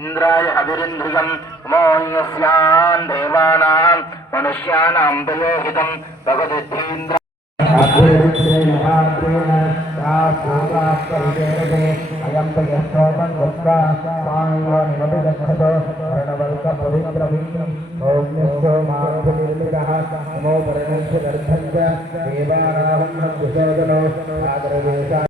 इंद्राय अभिरिन्द्रियं मोयस्यान् देवानां मनुष्याणां तयोहितं भगवतीन्द्र अयं पयस्त्वं वक्ता स्वामिवनिवदक्षतो वर्णवल्कपवित्रवीं भौम्यस्तो माधुर्निर्मितः नमो परमेश्वरर्धञ्च देवानाहं विशोदनो आदरवेशा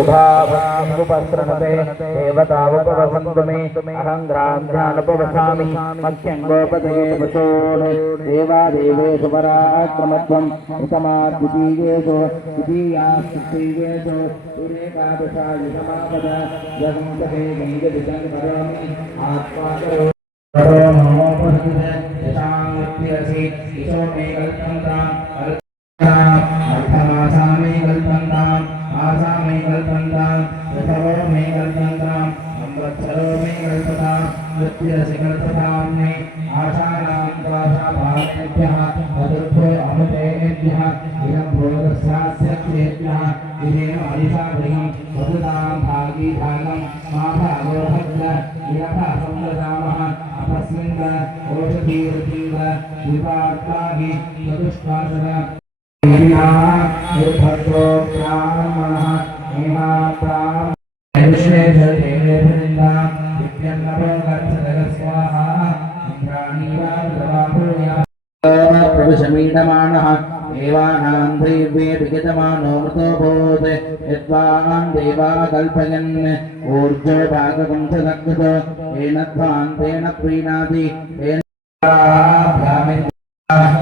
उभावस्रणते देवतावपवसन्तु मे अहं ध्यानोपवसामि मह्यङ्गोपदये वशोन् देवादेवेषु पराक्रमत्वम् इतमाद्वितीयेषु द्वितीयास्तृतीयेषु सुरेकादशायि समापद यगुंसते गीयदिशं करोमि आत्माकरो नमोपस्थिते यशाङ्गत्यसि ईशो मे कल्पन्ताम् अर्थमासा मे कल्पन्ताम् आसा मे कल्पन्ताम् ऋतवो मे कल्पन्ताम् संवत्सरो मे कल्पताम् मृत्युरसि कल्पताम् मे आशानां त्वाशाभावेभ्यः चतुर्थो अमृतेभ्यः इदं भोगस्यास्येभ्यः इदेन अरिषाभृगं वदतां भागीभागं मा भागो भद्र इरः संवदामः अपस्मिन् ओषधीरतीव विपात्ताहि चतुष्पाशद निर्भद्रो ब्राह्मणः हेमाप्राम् आयुष्येषेभृन्दा दिव्यन्नभोगर्चदगस्वाहा इन्द्राणीवाभूया प्रविशमीडमानः देवानां दैव्ये विगतमानो मृतो भूत् यद्वान् देवा कल्पयन् ऊर्जो भागकं च दग्धतो येन त्वां तेन प्रीणाति तेन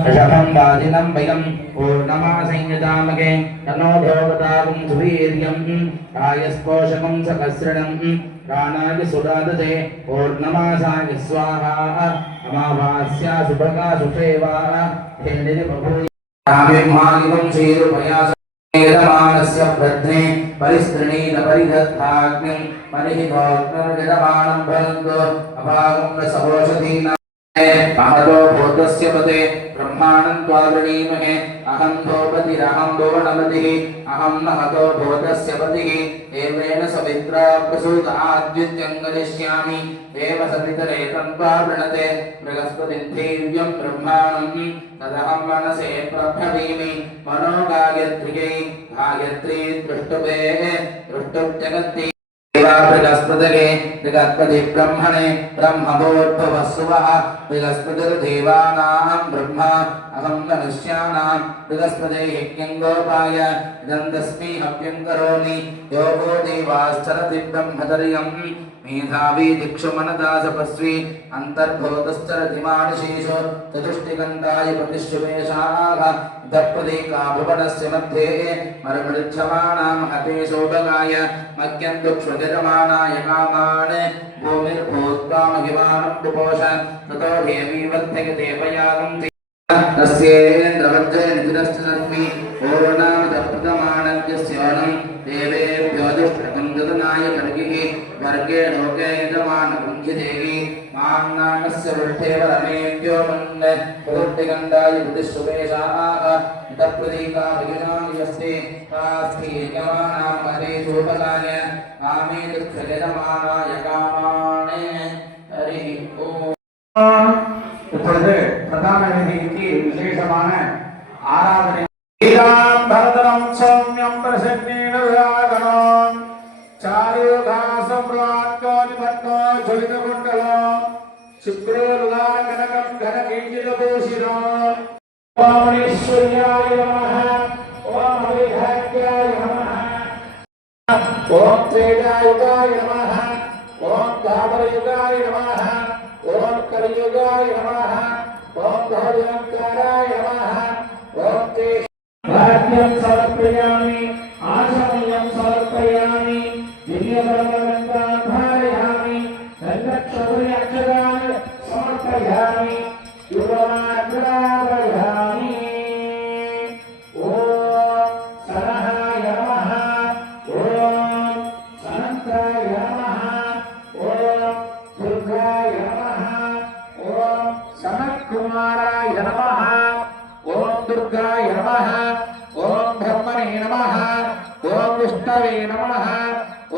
ऋषभं वाजिनं वयं पूर्णमासंयतामगे तनो भोगतागं सुवीर्यं रायस्पोषकं सकस्रणं प्राणाय सुरादते पूर्णमासाय स्वाहा अमावास्या सुभगा सुषेवा हेनिरि बभूय रामेमालिकं शीरुपयास वेदमानस्य प्रज्ञे परिस्त्रीणीन परिदत्ताग्निं परिहितोऽग्निर्विदमानं भवन्तु अभागं न सवोषधीना महतो भूतस्य पते ब्रह्माणं त्वावृणीमहे अहं भोपतिरहं भुवनमतिः अहं महतो भूतस्य पतिः एवेन सवित्रा प्रसूत आद्युत्यं करिष्यामि एव सवितरे तन्त्वावृणते बृहस्पतिं देव्यं ब्रह्माणं तदहं मनसे प्रभवीमि मनो गायत्र्यै गायत्री दृष्टुपे दृष्टुप्जगत्ति बृहस्पतये बृहस्पति ब्रह्मणे ब्रह्मभूर्भुवस्सुवः बृहस्पतिर्देवानां ब्रह्मा अहं मनुष्याणां बृहस्पते यज्ञङ्गोपाय इदं तस्मै हव्यं करोमि योगो देवाश्चरति ब्रह्मचर्यं मेधावी दिक्षुमनदा तपस्वी अन्तर्भूतश्चरति मानुषेषु चतुष्टिकण्ठाय प्रतिष्ठुपेशाः दप्रदेका भुवनस्य मध्ये मरुमृच्छमाणां हते शोभगाय मह्यं दुक्ष्मजमानाय कामान् भूमिर्भूत्वामहिमानं पुपोष ततो देवी वर्धयते पयागं तस्येन्द्रवज्रे नितिरश्चरन्मि पूर्णामृतप्रतमानव्यस्योनं देवेभ्यो दुष्प्रकं ददनाय खड्गिः वर्गे लोके यजमानपुञ्जदेवी मान्नाकस्य वृद्धेवरमेभ्यो मन्द प्रवृत्तिगण्डाय प्रतिष्ठुपेशाः तत्प्रतीका विजनायस्ते तास्थीयमानां हरे शोभकाय कामे दुःखयजमानाय कामान् हरिः ओम् இப்பொழுது பிரதான நிதிக்கு விசேஷமான ஆராதனை ீராம்பரதரம் சௌமியம் பிரசன்னேன விராகணம் சாருகாசம்ராட்கோனிபன்னோ ஜொலிதகுண்டலோ சுக்ரோருகாரகனகம் கனகீஞ்சிதபூஷிதோ ஓமணீஸ்வர்யாய நமः ஓம் ஹரிஹத்யாய நமः ஓம் தேஜாயுகாய நமः ஓம் தாமரயுகாய நமः ओम कलियुगाय नमः ओम भवद्वंकाराय नमः ओम भाग्यं समर्पयामि आसमयं समर्पयामि दिव्यमङ्गलं धारयामि संरक्षणं अक्षरान् समर्पयामि युवमाग्रावयामि ओम सनहाय नमः ओम सनन्ताय नमः ओम दुर्गाय नमः ओम सनत्कुमाराय नमः ओम दुर्गाय नमः ओम ब्रह्मणे नमः ओम विष्णवे नमः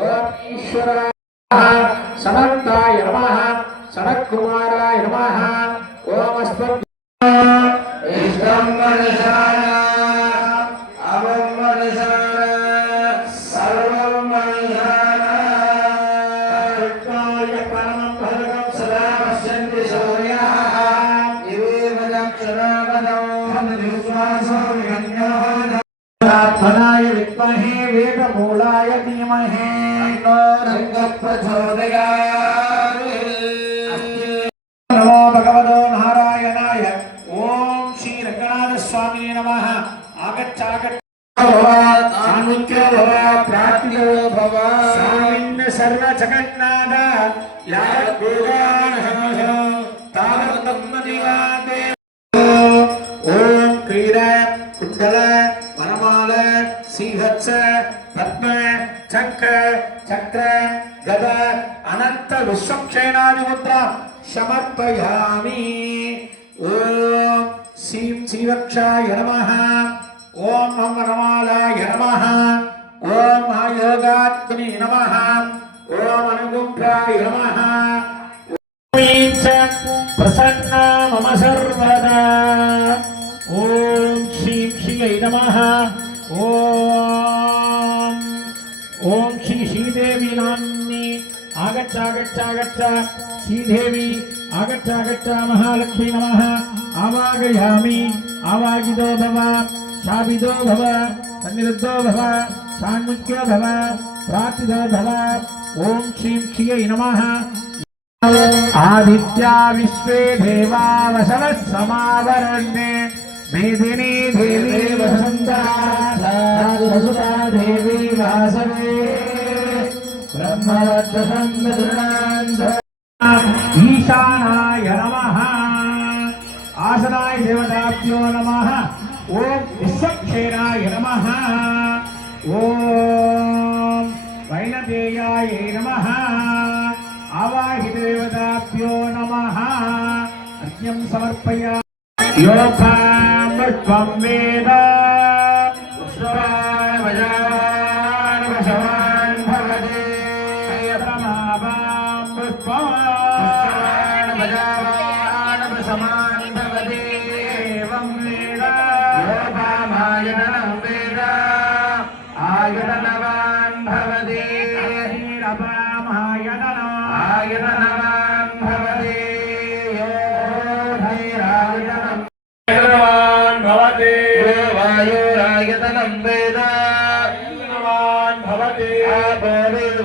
ओम ईश्वराय नमः सनताय नमः सनत्कुमाराय नमः ओम अस्मत् इष्टं मनसाना अवं मनसाना सर्वं मनसाना कृष्णाय परमं भद्रं सदा पश्यन्ति सूर्याः दिवेव दक्षिणावनौ विश्वासो विगण्योः प्रार्थनाय विद्महे वेदमूलाय धीमहि तन्नो रङ्गः प्रचोदयात् नमो भगवतो नारायणाय ओम श्री रंगनाथ स्वामी नमः आगच्छ सान्मुख्यो भव प्राप्तियो भव स्वामिन् सर्व जगन्नाथ यावत् वेदानहं तावत् तन्मदिवाते ओम क्रीडा कुण्डल वरमाल श्रीहत्स पद्म चक्र चक्र गदा अनंत विश्वक्षेणादि मुद्रा समर्पयामि ओम श्रीं श्रीवक्षाय नमः ओम वरमालाय नमः ओम महायोगात्मने नमः ओम अनुगुंभाय नमः ओम प्रसन्ना मम सर्वदा ओम श्रीं श्रीयै नमः ओम श्री श्रीदेवी नाम्नी आगच्छ आगच्छ आगच्छ श्रीदेवी आगच्छ आगच्छ महालक्ष्मी नमः आवागयामि आवागिदो भव शाबिदो भव सन्निरुद्धो भव सान्मुख्यो भव प्रार्थितो भव ओम श्रीं श्रियै नमः आदित्या विश्वे देवा वसवः समावरण्ये मेदिनी देवी वसन्ता वसुता देवी वासवे ईशानाय नमः आसनाय देवताभ्यो नमः ओम विश्वक्षेणाय नमः ओम वैनतेयाय नमः आवाहित देवताभ्यो नमः अर्घ्यं समर्पयामि योगां पुष्पं वेद पुष्पवान् वजान् वशवान् भवते प्रमावां पुष्पवान् वजावान् वशवान् भवते एवं वेद योगामायतनं वेद आयतनवान् भवते आयतनवान् भवते वायुरायतनं वेद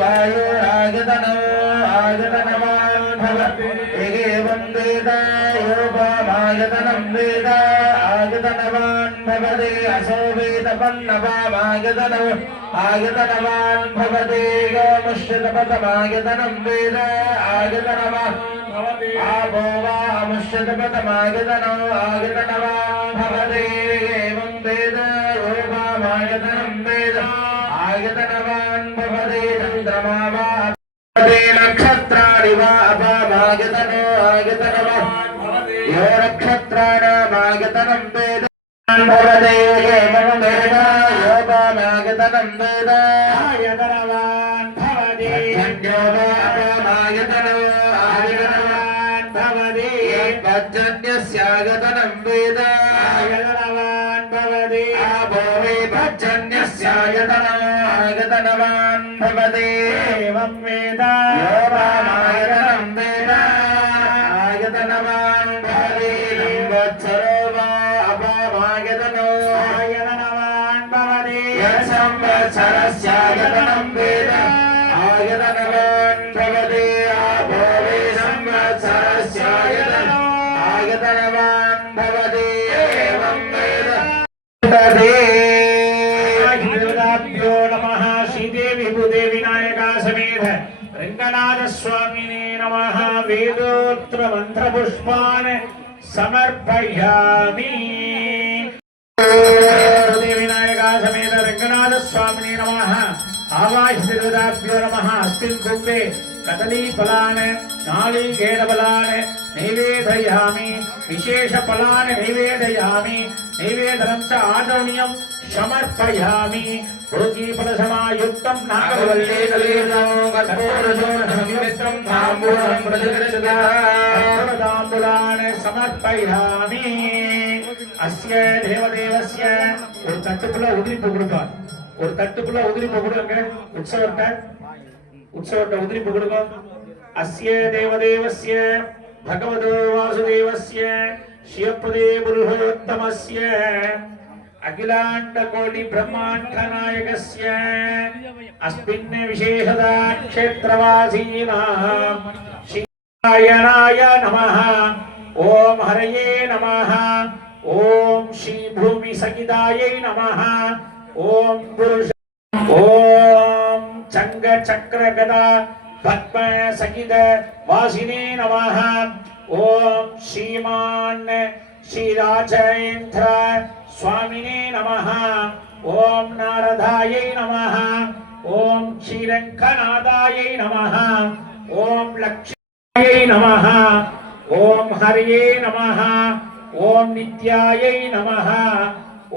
वायुरायतनं भवते आयतनवान् भवते एवं वेद योगमायतनं वेद आयतनवान् भवते असो वेद पन्नवामायतनम् आयतनवान् भवते योमुष्यतपतमायतनं वेद आयतनवान् भवते आपो वा अमुष्यतपतमायतनो आयतनवान् भवते एवं वेद योगमायतनं वेद आयतनवान् भवते चन्द्रमा वा भवते नक्षत्राणि वा अपामायतनो आयतनवान् भवते यो नक्षत्राणामायतनं वेद भवते एवं वेद योगमायतनं वेद आयतनवान् भवते योगमायतनो आयतनवान् भवते भजन्यस्यायतनं वेद आयतनवान् भवते आपो वे भजन्यस्यायतनवान् भवते एवं वेद योगमायतनं वेद आयतनवान् भवते संवत्सरो वा अपामायतनो आयतनवान् भवते संवत्सरस्यायतनं वेद आयतनवान् भवते आपो वे संवत्सरस्यायतनो आयतनवान् भवते एवं वेद देवताभ्यो नमः श्रीदेवी भूदेवी नायका समेत रंगनाथ स्वामिने नमः वेदोत्र मंत्र पुष्पान् समर्पयामि देवी नायका समेत रंगनाथ स्वामिने नमः आवाहित देवताभ्यो नमः अस्मिन् कुम्भे कदलीफलान् नारिकेलफलान् नैवेदयामि विशेषफलान् नैवेदयामि नैवेदनं च आदरणीयं समर्पयामि भोगीफलसमायुक्तं नागवल्लीकलेनो कर्पूरजोनमित्रं ताम्बूलं प्रदक्षिणान् समर्पयामि अस्य देवदेवस्य ஒரு தட்டுக்குள்ள உதிரிப்பு கொடுப்பார் ஒரு தட்டுக்குள்ள உதிரிப்பு கொடுங்க உற்சவர்ட்ட உதிரிப்பு கொடுங்க अस्य देवदेवस्य भगवतो वासुदेवस्य शिवपदे पुरुषोत्तमस्य अखिलाण्डकोटि ब्रह्माण्ड नायकस्य अस्मिन् विशेषदा क्षेत्रवासीनां श्रीनारायणाय नमः ओम हरये नमः ओम श्री भूमि सगितायै नमः ओम पुरुष ओम चंग चक्र गदा पद्म सगित वासिने नमः ओम श्रीमान श्री राजेन्द्र स्वामिने नमः ओम नारदायै नमः ओम श्रीरंगनाथायै नमः ओम लक्ष्मीयै नमः ओम हरये नमः ओम नित्यायै नमः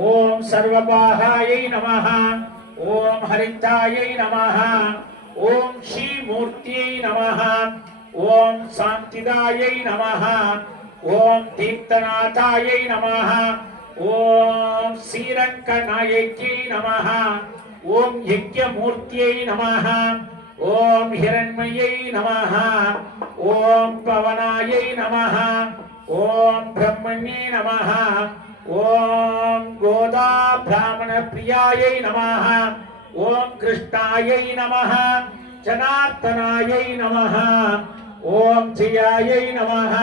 ओम सर्वपाहायै नमः ओम हरितायै नमः ओम श्री मूर्त्यै नमः ओम शांतिदायै नमः ओम दीप्तनाथायै नमः ओम श्रीरंगनायक्यै नमः ओम यज्ञमूर्त्यै नमः ओम हिरण्मयै नमः ओम पवनायै नमः ओम ब्रह्मण्ये नमः ओम गोदा ब्राह्मण प्रियायै नमः ओम कृष्णायै नमः जनार्दनायै नमः ओम जयायै नमः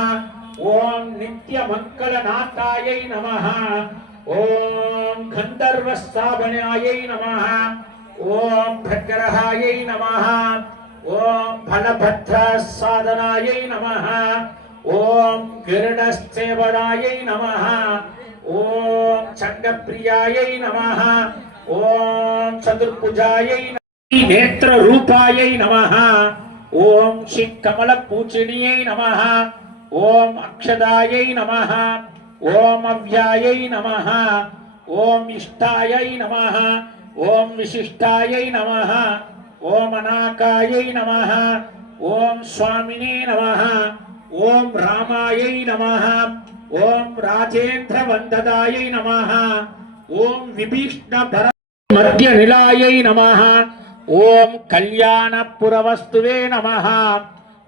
ओम नित्यमङ्गलनाथायै नमः ओम गन्धर्वस्थापनायै नमः ओम भद्रहायै नमः ओम फलभद्रसाधनायै नमः ओम गरुडसेवनायै नमः ओम चण्डप्रियायै नमः ओम चतुर्भुजायै नेत्र रूपायै नमः ओम श्री कमलपूजनीयै नमः ओम अक्षदायै नमः ओम अव्यायै नमः ओम इष्टायै नमः ओम विशिष्टायै नमः ओम अनाकायै नमः ओम स्वामिने नमः ओम रामायै नमः ओम राजेन्द्र वंददायै नमः ओम विभीषण भर मध्य निलायै नमः ओम कल्याणपुरवस्तुवे नमः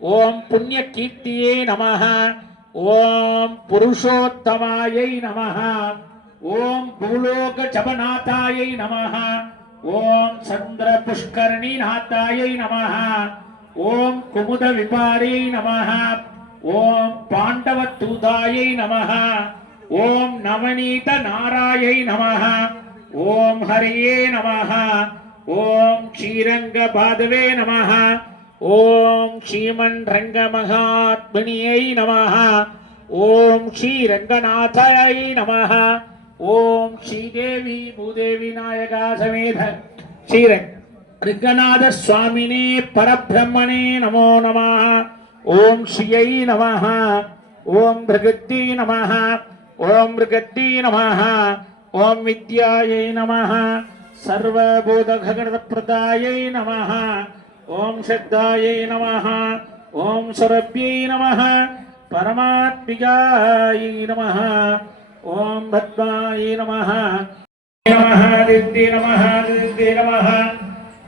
ओम पुण्यकीर्तिये नमः ओम पुरुषोत्तमायै नमः ओम भूलोक जपनाथायै नमः ओम चंद्र पुष्करणीनाथायै नमः ओम कुमुद विपारै नमः ओम पांडवदूतायै नमः ओम नवनीत नारायै नमः ओम हरये नमः ओम श्रीरंग बाधवे नमः ओम श्रीमन् रंग महात्मनियै नमः ओम श्रीरंगनाथायै नमः ओम श्रीदेवी भूदेवी नायका समेत श्रीरंगनाथ स्वामिने परब्रह्मणे नमो नमः ओम श्रीयै नमः ओम भृगुद्यै नमः ओम मृगद्यै नमः ओम विद्यायै नमः सर्वबोधघटप्रदायै नमः ओम श्रद्धायै नमः ओम सुरभ्यै नमः परमात्मिकायै नमः ओम भद्रायै नमः नमः दिव्ये नमः दिव्ये नमः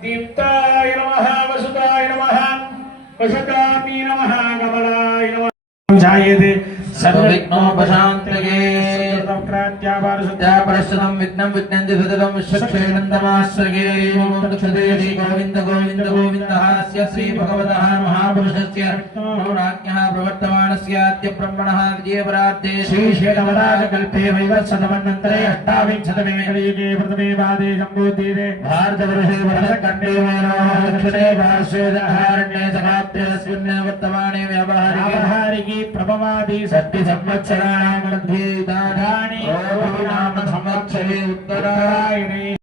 दीप्ताय नमः वसुताय नमः वसुतामि नमः कमलाय नमः जायते सर्वविघ्नोपशान्तये परशुद्धं विघ्नं विघ्नन्ति सततं विश्वक्षेणन्दमाश्रये मोक्षदे श्री गोविन्द गोविन्द गोविन्दस्य श्री भगवतः महापुरुषस्य राज्ञः प्रवर्तमानस्य अद्य ब्रह्मणः विजयपरार्थे श्रीशेषवराजकल्पे वैवत्सतमन्वन्तरे अष्टाविंशतमे कलियुगे प्रथमे पादे सम्बोधिते भारतवर्षे भरतखण्डे दक्षिणे भारतस्वेदहारण्ये सखाप्तेऽस्मिन् वर्तमाने व्यावहारिकी प्रभवादि सत्य संवत्सराणां मध्ये दाधानि नाम संवत्सरे उत्तरायणे